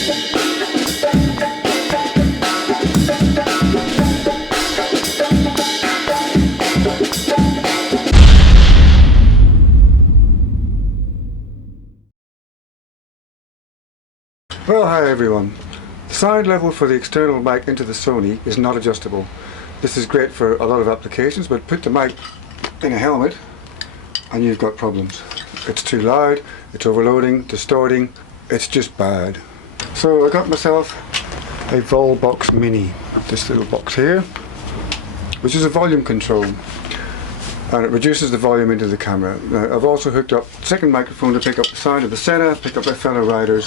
Well, hi everyone. The sound level for the external mic into the Sony is not adjustable. This is great for a lot of applications, but put the mic in a helmet and you've got problems. It's too loud, it's overloading, distorting, it's just bad. So I got myself a Volbox Mini, this little box here, which is a volume control, and it reduces the volume into the camera. Now, I've also hooked up a second microphone to pick up the sound of the center, pick up my fellow riders.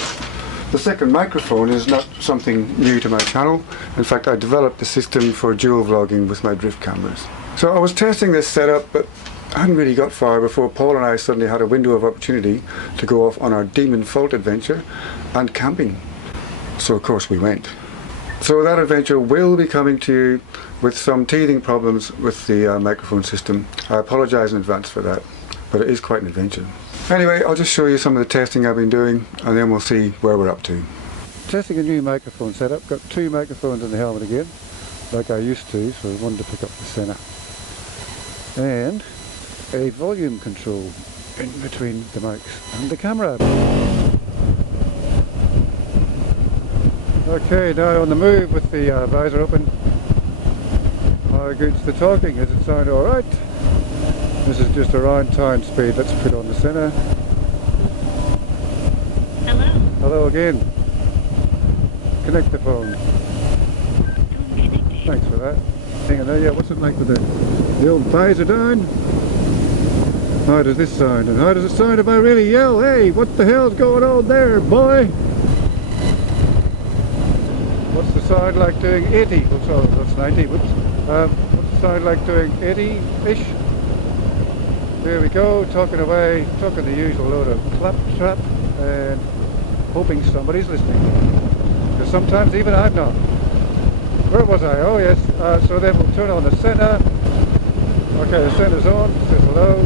The second microphone is not something new to my channel. In fact, I developed the system for dual vlogging with my drift cameras. So I was testing this setup, but I hadn't really got far before Paul and I suddenly had a window of opportunity to go off on our Demon Fault adventure and camping. So of course we went. So that adventure will be coming to you with some teething problems with the microphone system. I apologise in advance for that, but it is quite an adventure. Anyway, I'll just show you some of the testing I've been doing and then we'll see where we're up to. Testing a new microphone setup. Got two microphones in the helmet again, like I used to, so one to pick up the center. And a volume control in between the mics and the camera. Okay, now on the move with the visor open. How good's the talking? Does it sound alright? This is just around town speed. Let's put on the center. Hello. Hello again. Connect the phone. Connected. Thanks for that. Hang on there. Yeah, what's it like with the old visor down? How does this sound? And how does it sound if I really yell, hey, what the hell's going on there, boy? What's the sound like doing 80? Whoops, oh, that's 90. Whoops. What's the sound like doing 80-ish? There we go, talking away, talking the usual load of claptrap and hoping somebody's listening. Because sometimes even I'm not. Where was I? Oh yes, so then we'll turn on the center. Okay, the center's on, it says hello.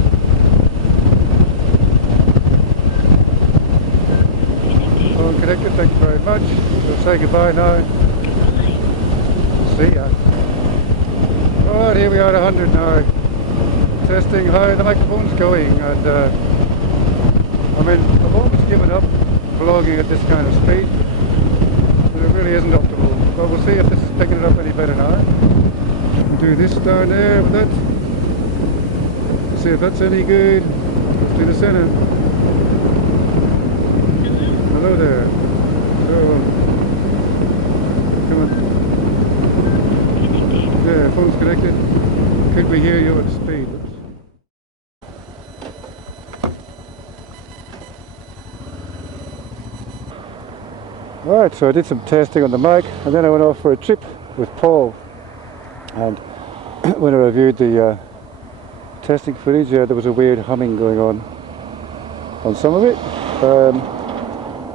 Phone connected, thank you very much. We'll say goodbye now. See ya. Alright, here we are at 100 now. Testing how the microphone's going, and I mean, I've almost given up vlogging at this kind of speed, but it really isn't optimal. But we'll see if this is picking it up any better now. Do this down there with that. See if that's any good. Let's do the center. Hello there. So, come on. Yeah, phone's connected. Could we hear you at speed? Oops. Alright, so I did some testing on the mic and then I went off for a trip with Paul, and when I reviewed the testing footage, there was a weird humming going on some of it.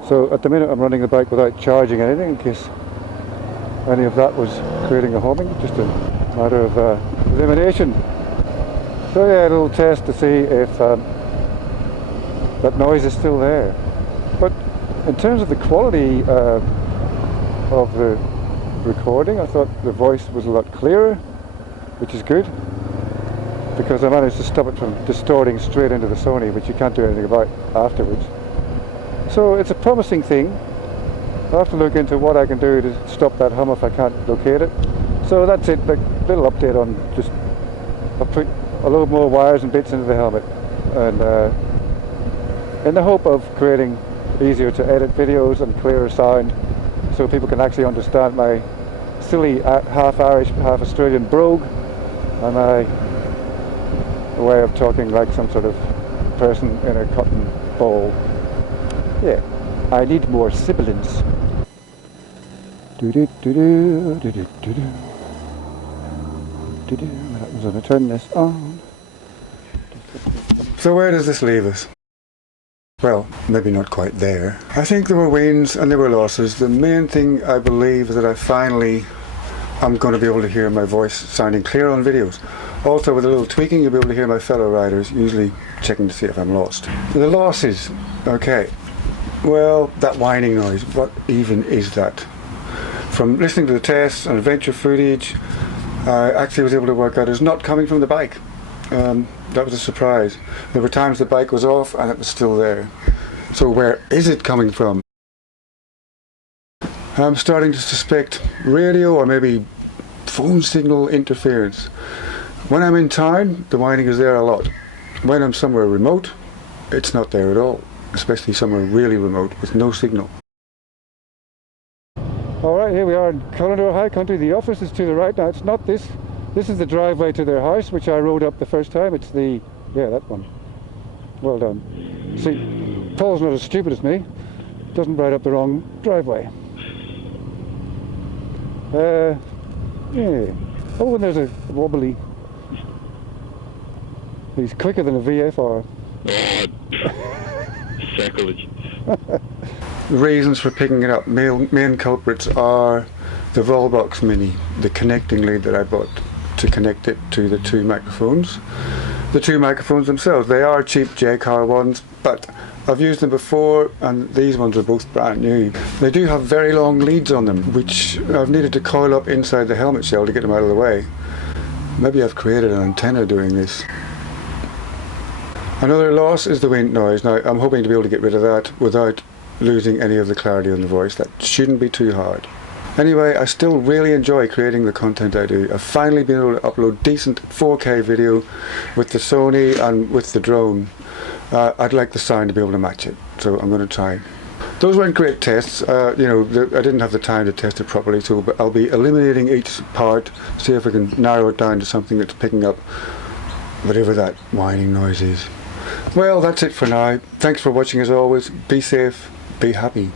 So at the minute I'm running the bike without charging anything in case any of that was creating a humming, just a matter of elimination. So yeah, a little test to see if that noise is still there. But in terms of the quality of the recording, I thought the voice was a lot clearer, which is good, because I managed to stop it from distorting straight into the Sony, which you can't do anything about afterwards. So it's a promising thing. I'll have to look into what I can do to stop that hum if I can't locate it. So that's it, like a little update on just, I've put a load more wires and bits into the helmet, and in the hope of creating easier to edit videos and clearer sound so people can actually understand my silly half Irish, half Australian brogue and my way of talking like some sort of person in a cotton ball. Yeah, I need more sibilance. I'm going to turn this on. So where does this leave us? Well, maybe not quite there. I think there were wins and there were losses. The main thing I believe is that I'm going to be able to hear my voice sounding clear on videos. Also, with a little tweaking, you'll be able to hear my fellow riders, usually checking to see if I'm lost. The losses, okay. Well, that whining noise, what even is that? From listening to the tests and adventure footage, I actually was able to work out it's not coming from the bike. That was a surprise. There were times the bike was off and it was still there. So where is it coming from? I'm starting to suspect radio or maybe phone signal interference. When I'm in town, the whining is there a lot. When I'm somewhere remote, it's not there at all, especially somewhere really remote with no signal. Alright, here we are in Cullinor High Country. The office is to the right. Now it's not this. This is the driveway to their house, which I rode up the first time. It's the, yeah, that one. Well done. See, Paul's not as stupid as me. Doesn't ride up the wrong driveway. Yeah. Oh, and there's a wobbly. He's quicker than a VFR. Sacrilege. The reasons for picking it up, main culprits are the Volbox Mini, the connecting lead that I bought to connect it to the two microphones. The two microphones themselves, they are cheap JCar ones, but I've used them before and these ones are both brand new. They do have very long leads on them, which I've needed to coil up inside the helmet shell to get them out of the way. Maybe I've created an antenna doing this. Another loss is the wind noise. Now I'm hoping to be able to get rid of that without losing any of the clarity on the voice. That shouldn't be too hard. Anyway, I still really enjoy creating the content I do. I've finally been able to upload decent 4K video with the Sony and with the drone. I'd like the sound to be able to match it, so I'm going to try. Those weren't great tests. You know, I didn't have the time to test it properly, so I'll be eliminating each part, see if I can narrow it down to something that's picking up whatever that whining noise is. Well, that's it for now. Thanks for watching as always. Be safe, be happy.